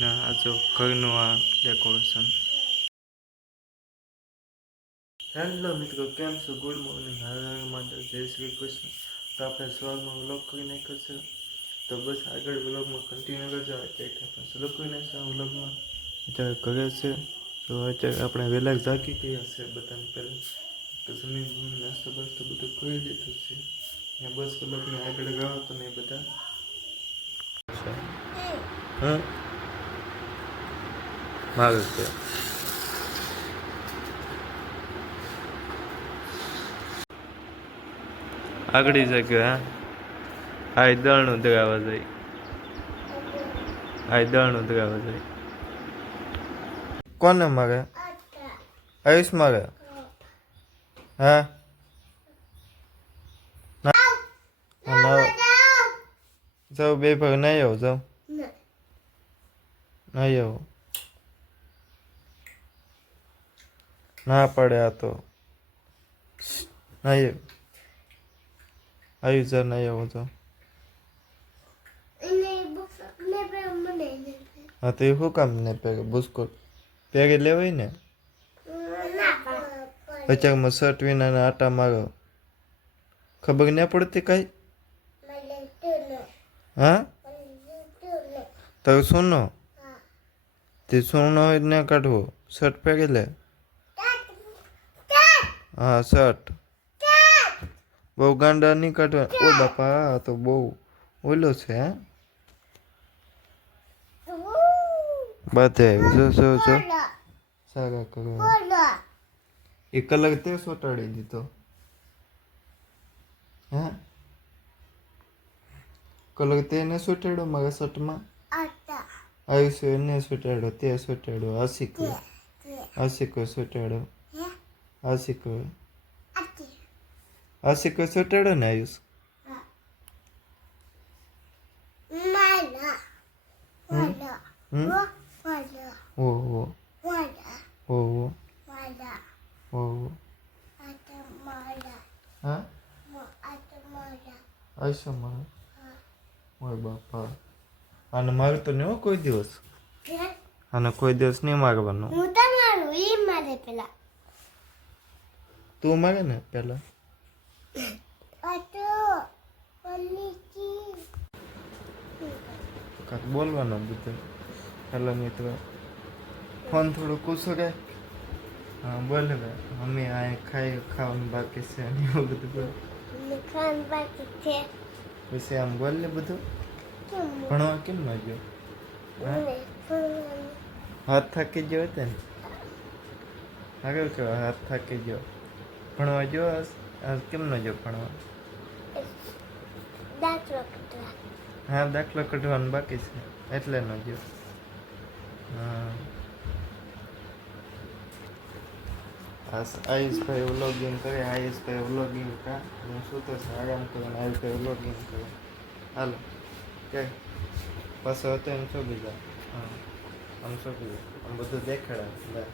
ના આ જો ઘરનું આ ડેકોરેશન. હેલો મિત્રો, કેમ છો? ગુડ મોર્નિંગ, હર હર મહાદેવ, જય શ્રી કૃષ્ણ. તો આપણે સવારમાં વ્લોગ કરી નાખ્યો છે, તો બસ આગળ વ્લોગમાં કન્ટિન્યુ કરજો. અત્યારે આપણે શરૂ કરી નાખ્યા વ્લોગમાં. અત્યારે ઘરે છે, તો અત્યારે આપણે વહેલા જાગી ગયા છે બધાને પહેલાં. તો જમીન નાસ્તો બાસ્તો બધું કરી લીધું છે ને બસ વ્લોગને આગળ ગયો તો ને બધા હમ મારું છે. આગળી જગ્યા હા આ દળનું ધરાવા જાય. આ દળનું ધરાવા જાય. કોને મારે? આયુષ મારે? હા જાઓ બે ભાગ નહીં આવો, જાઓ નહીં આવો. ના પડે આ તો નહીં આયુષ જા નહીં આવો, જાઓ. હા તો એ શું કામ નહીં પહેરે? બુસ્કોટ પહેરી લેવાય ને. બચારમાં શર્ટ વિના આટા મારો, ખબર નહીં પડતી કાંઈ? હા તો સોનો તે સોનો હોય ને કાઢવો, શર્ટ પહેરી લે. હા શર્ટ બહુ ગાંડા નહીં કાઢવા. ઓ બાપા આ તો બહુ ઓલો છે. હે બધે જો જો જો સારા કરો. એ કલર તે સોટાડી દીધો. હે કલર તેને સોટાડ્યો મારા શર્ટમાં. આયુષ્ય એને સોટાડ્યો, તે સોટાડ્યો. આશિકો સોટાડ્યો. આશિકો સોટાડ્યો ને આયુષ. ઓહો ઓહો ઓહો હા આયુષ્ય મારે. ઓય બાપા આને મારતો નહીં હો કોઈ દિવસ. આને કોઈ દિવસ નહીં મારવાનું. તું મારે ને પેલા. કાંઈક બોલવાનું બધું. હેલો મિત્રો, ફોન થોડું કૂસો રહે. હા બોલે ભાઈ, મમ્મી આ ખાવાનું બાકી છે અને એવું બધું બોલ. પછી આમ બોલ ને બધું. ભણવા કેમ ન ગયો? હાથ થાકી ગયો હતો ને? આગળ કેવા હાથ થાકી ગયો. ભણવા જો આજ કેમ ન જો ભણવા? હા દાખલો કઢવાનું બાકી છે એટલે ન જો. હા આયુષભાઈ વ્લોગિંગ કરે. આયુષભાઈ વ્લોગિંગ કા હું શું તો આરામ કરું. આયુષભાઈ વ્લોગિંગ કરે. હાલો કે પાછો હતો એમ શું બીજા. હા આમ શું બીજું આમ બધું દેખાડા.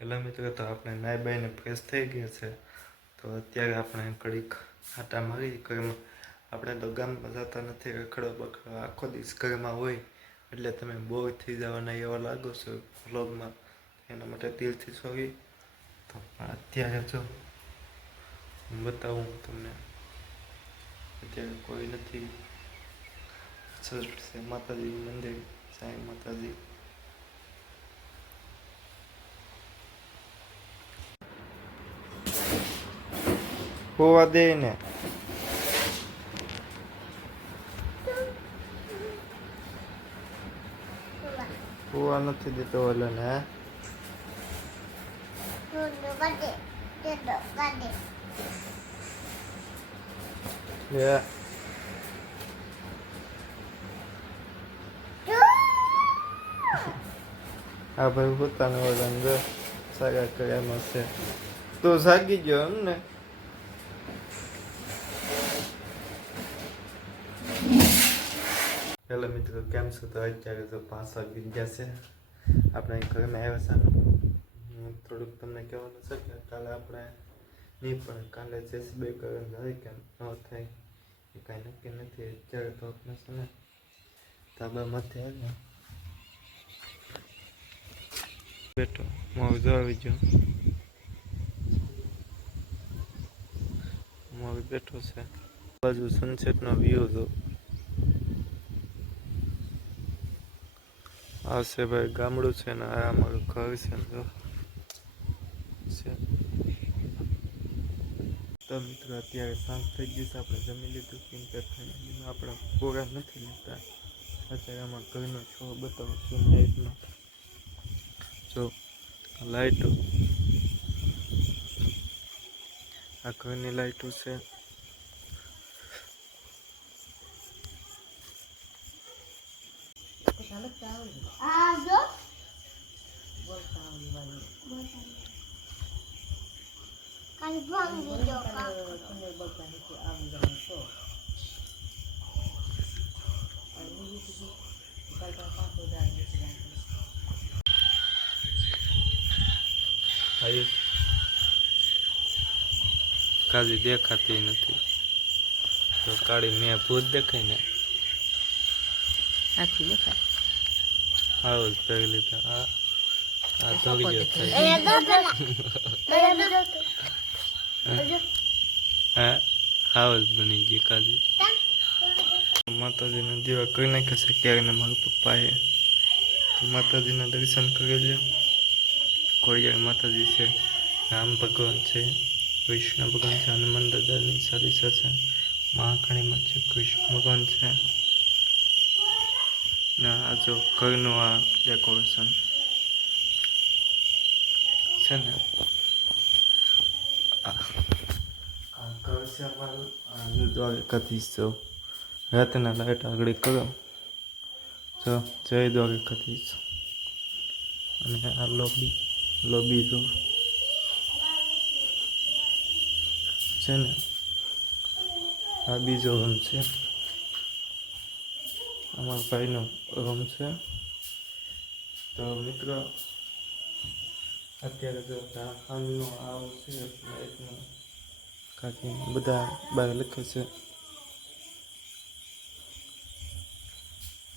હેલો મિત્રો, તો આપણે નાઈ બાઈને ફ્રેશ થઈ ગયા છે. તો અત્યારે આપણે કડીક આટા મારી ઘરમાં. આપણે તો ગામમાં જતા નથી રખડવા બખડવા, આખો દિવસ ઘરમાં હોય એટલે તમે બોર થઈ જવાના એવા લાગો છો વ્લોગમાં. એના માટે દિલથી સોરી. તો અત્યારે જો બતાવું તમને, અત્યારે કોઈ નથી. છે માતાજી મંદિર, સાંઈ માતાજી. હોવા દે ને. હોવા નથી દેતો ઓલો ને. હા ભાઈ પોતાનો ઓલો સારા કર્યામાં છે તો જાગી ગયો એમ ને. હેલો મિત્રો, કેમ છો? તો અત્યારે તો 5 વાગી ગયા છે. આપણે ઘરમાં આવ્યા છે. થોડુંક તમને કહેવાનું છે કે કાલે આપણે નહીં પણ કાલે જેસીબી કરીને જાય કે ન થાય એ કાંઈ નક્કી નથી. અત્યારે તો આપણે છે ને ધાબામાંથી આવ્યા બેઠો મોજ આવી ગયો. મોજ બેઠો છે બાજુ સનસેટનો વ્યૂ જો આવશે ભાઈ. ગામડું છે ને આ અમારું ઘર છે ને જો છે. તો મિત્રો અત્યારે સાંજ થઈ ગઈ છે. આપણે જમી લીધું કેમ કે ફેમિલીમાં આપણે પૂરા નથી લેતા. અત્યારે આમાં ઘરનો શો બતાવું છું લાઇટમાં. જો લાઇટો આ ઘરની લાઇટો છે. કાજી દેખાતી નથી તો કાળી મેં ભૂત દેખાય ને આખી દેખાય. હાવ જ પહેરી લીધા. આ ધોગી ગયો હા હાવ જ બની ગઈ કાજી. માતાજીના દીવા કરી નાખ્યા છે ક્યારે મારા પપ્પાએ. માતાજીના દર્શન કરી લ્યો. ખોડિયાર માતાજી છે, રામ ભગવાન છે, કૃષ્ણ ભગવાન છે, હનુમાન દાદાની ચાલીસા છે, મહાકાળીમાં છે, કૃષ્ણ ભગવાન છે ને આ જો ઘરનું આ ડેકોરેશન છે ને આ ઘર છે અમારું. આ દ્વારકાધીશ જો રાતના લાઈટ આગળ કરો જો જય દ્વારકાધીશ. અને આ લોબી જો છે ને આ બીજો રૂમ છે. અમારા ભાઈનો રૂમ છે. તો મિત્રો અત્યારે જો હાલનો આવો છે લાઈટનો કાકી બધા બહાર લખે છે.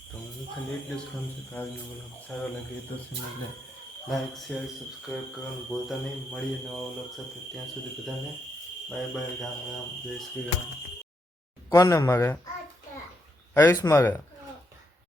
તો હું ખાલી એટલું જ કામ છે કે આજનો વ્લોગ સારો લાગે તો ચેનલને લાઈક શેર સબસ્ક્રાઈબ કરવાનું ભૂલતા નહીં. મળીએ નવા વ્લોગ સાથે. ત્યાં સુધી બધાને બાય બાય. રામ રામ, જય શ્રી રામ. કોને મારે? આયુષ મારે.